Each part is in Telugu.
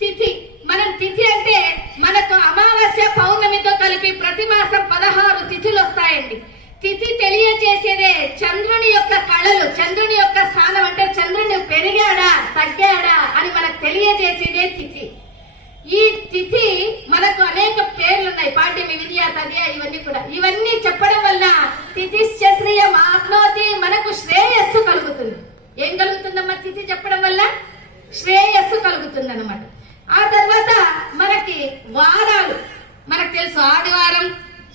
తిథి మనం తిథి అంటే మనకు అమావాస్య పౌర్ణమితో కలిపి ప్రతి మాసం 16 తిథులు వస్తాయండి. తిథి తెలియజేసేదే చంద్రుని యొక్క కళలు, చంద్రుని యొక్క స్థానం అంటే చంద్రుని పెరిగాడా తగ్గాడా అని మనకు తెలియజేసేదే తిథి. ఈ తిథి మనకు అనేక పేర్లు ఉన్నాయి, పాడ్యమి, విద్య, తదియ, ఇవన్నీ కూడా. ఇవన్నీ చెప్పడం వల్ల తిథిశ్చశ్రియం ఆప్నోతి, మనకు శ్రేయస్సు కలుగుతుంది. ఏం కలుగుతుందమ్మా? తిథి చెప్పడం వల్ల శ్రేయస్సు కలుగుతుంది అన్నమాట. ఆ తర్వాత మనకి వారాలు మనకు తెలుసు, ఆదివారం,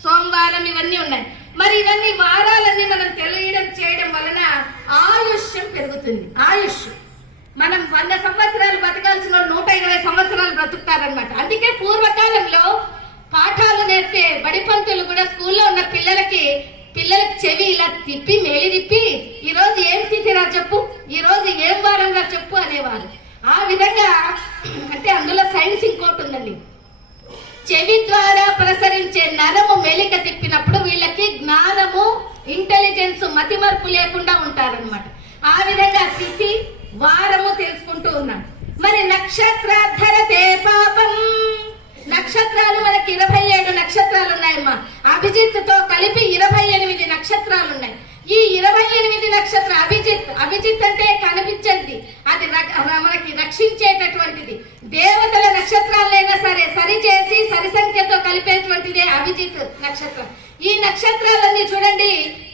సోమవారం ఇవన్నీ ఉన్నాయి. మరి ఇవన్నీ వారాలన్నీ మనం తెలియడం చేయడం వలన ఆయుష్యం పెరుగుతుంది. ఆయుష్ మనం 100 సంవత్సరాలు బతకాల్సిన 120 సంవత్సరాలు బ్రతుకుతారనమాట. అందుకే పూర్వకాలంలో పాఠాలు నేర్పే బడిపంతులు కూడా స్కూల్లో ఉన్న పిల్లలకి చెవి ఇలా తిప్పి మేలి తిప్పి ఈ రోజు ఏం తిథిరా చెప్పు, ఈ రోజు ఏం వారంగా చెప్పు అనేవారు. ఆ విధంగా అంటే అందులో సైన్స్ ఇంకోటి ఉందండి. చెవి ద్వారా ప్రసరించే నరము మెలిక తిప్పినప్పుడు వీళ్ళకి జ్ఞానము, ఇంటెలిజెన్స్, మతిమర్పు లేకుండా ఉంటారనమాట. ఆ విధంగా తిథి వారము తెలుసుకుంటూ ఉన్నాం. మరి నక్షత్రాధరతే పాపం, నక్షత్రాలు మనకి 27 నక్షత్రాలు ఉన్నాయమ్మా. అభిజిత్తుతో కలిపి 28 నక్షత్రాలు ఉన్నాయి. ఈ 28 నక్షత్ర అభిజిత్ అంటే కనిపించేది, అది మనకి రక్షించేటటువంటిది. దేవతల నక్షత్రాలైనా సరే సరిచేసి సరి సంఖ్యతో కలిపేటువంటిదే అభిజిత్ నక్షత్రం. ఈ నక్షత్రాలన్నీ చూడండి,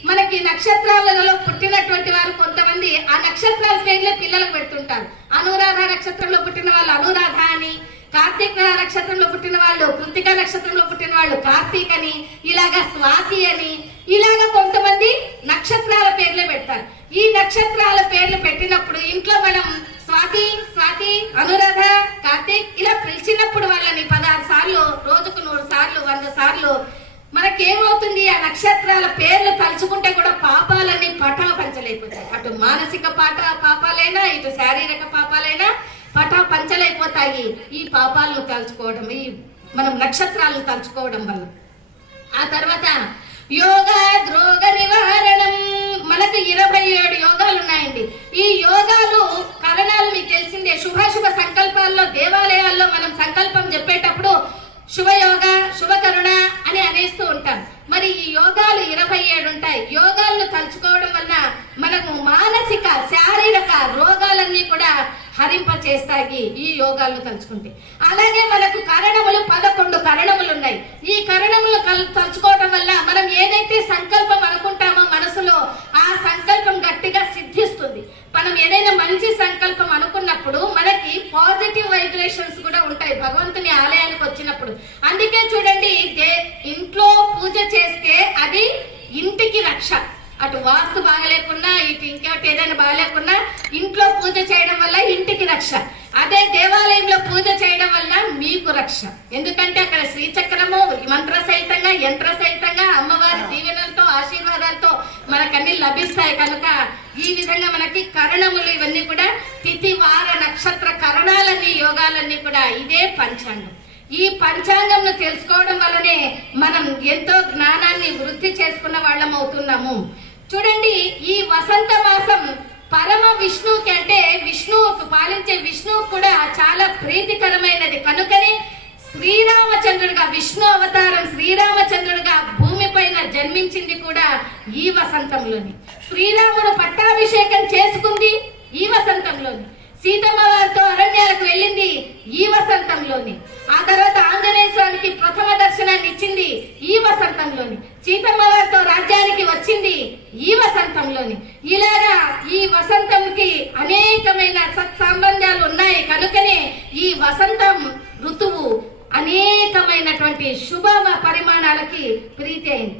మనకి నక్షత్రాలలో పుట్టినటువంటి వారు కొంతమంది ఆ నక్షత్రాల పేర్లే పిల్లలకు పెడుతుంటారు. అనురాధ నక్షత్రంలో పుట్టిన వాళ్ళు అనురాధ అని, కార్తీక నక్షత్రంలో పుట్టిన వాళ్ళు, కృతిక నక్షత్రంలో పుట్టిన వాళ్ళు కార్తీక్ అని, ఇలాగా స్వాతి అని, ఇలాగా కొంతమంది నక్షత్రాల పేర్లే పెడతారు. ఈ నక్షత్రాల పేర్లు పెట్టినప్పుడు ఇంట్లో మనం స్వాతి, అనురాధ, కార్తీక్ ఇలా పిలిచినప్పుడు వాళ్ళని 16 సార్లు, రోజుకు 100 సార్లు, 100 సార్లు మనకేమవుతుంది? ఆ నక్షత్రాల పేర్లు తలుచుకుంటే కూడా పాపాలన్నీ పటాపంచలైపోతాయి. అటు మానసిక పాపాలైనా, ఇటు శారీరక పాపాలైనా పటాపంచలైపోతాయి ఈ పాపాలను తలుచుకోవడం, ఈ మనం నక్షత్రాలను తలుచుకోవడం వల్ల. ఆ తర్వాత యోగా ద్రోగ నివారణం, మనకు 27 యోగాలు ఉన్నాయండి. ఈ యోగాలు కరణాలు మీకు తెలిసిందే. శుభాశుభ సంకల్పాల్లో దేవాలయాల్లో మనం సంకల్పం చెప్పేటప్పుడు శుభయోగ, శుభకరుణ అని అనేస్తూ ఉంటాం. మరి ఈ యోగాలు 27 ఉంటాయి. యోగాలను తలుచుకోవడం వల్ల మనకు మానసిక, శారీరక రోగాలన్నీ కూడా హరింప చేస్తాయి ఈ యోగాలను తలుచుకుంటే. అలాగే మనకు కరణములు 11 కరణములు ఉన్నాయి. ఈ కరణములు తలుచుకోవడం వల్ల మనం ఏదైతే సంకల్పం అనుకుంటామో మనసులో, ఆ సంకల్పం గట్టిగా సిద్ధిస్తుంది. మనం ఏదైనా మంచి సంకల్పం అనుకున్నప్పుడు మనకి పాజిటివ్ వైబ్రేషన్స్ కూడా ఉంటాయి భగవంతుని ఆలయానికి వచ్చినప్పుడు. అందుకే చూడండి, ఇంట్లో పూజ చేస్తే అది ఇంటికి రక్ష. అటు వాస్తు బాగలేకున్నా, ఇటు ఇంకోటి ఏదైనా బాగలేకున్నా ఇంట్లో పూజ చేయడం వల్ల ఇంటికి రక్ష. అదే దేవాలయంలో పూజ చేయడం వల్ల మీకు రక్ష. ఎందుకంటే అక్కడ శ్రీచక్రము మంత్ర సహితంగా, యంత్ర సహితంగా, అమ్మవారి దీవెనలతో, ఆశీర్వాదాలతో మనకన్నీ లభిస్తాయి. కనుక ఈ విధంగా మనకి కరణములు ఇవన్నీ కూడా తిథి, వార, నక్షత్ర కరణాలన్నీ, యోగాలన్నీ కూడా ఇదే పంచాంగం. ఈ పంచాంగంను తెలుసుకోవడం వల్లనే మనం ఎంతో జ్ఞానాన్ని వృద్ధి చేసుకున్న వాళ్ళం అవుతున్నాము. చూడండి, ఈ వసంత మాసం పరమ విష్ణువుకి, అంటే విష్ణువుకు పాలించే విష్ణువు కూడా చాలా ప్రీతికరమైనది. కనుకనే శ్రీరామచంద్రుడిగా, విష్ణు అవతారం శ్రీరామచంద్రుడిగా భూమి పైన జన్మించింది కూడా ఈ వసంతంలోని. శ్రీరాముడు పట్టాభిషేకం చేసుకుంది ఈ వసంతంలోని. సీతమ్మ వారితో అరణ్యాలకు వెళ్ళింది ఈ వసంతంలోని. ఆ తర్వాత ఆంజనేయ స్వామికి ప్రథమ దర్శనాన్ని ఇచ్చింది ఈ వసంతంలోని. సీతమ్మ వారితో రాజ్యానికి వచ్చింది ఈ వసంతంలోని. ఇలాగా ఈ వసంతంకి అనేకమైన సత్సంబంధాలు ఉన్నాయి. కనుకనే ఈ వసంతం ఋతువు అనేకమైనటువంటి శుభ పరిమాణాలకి ప్రీతి అయింది.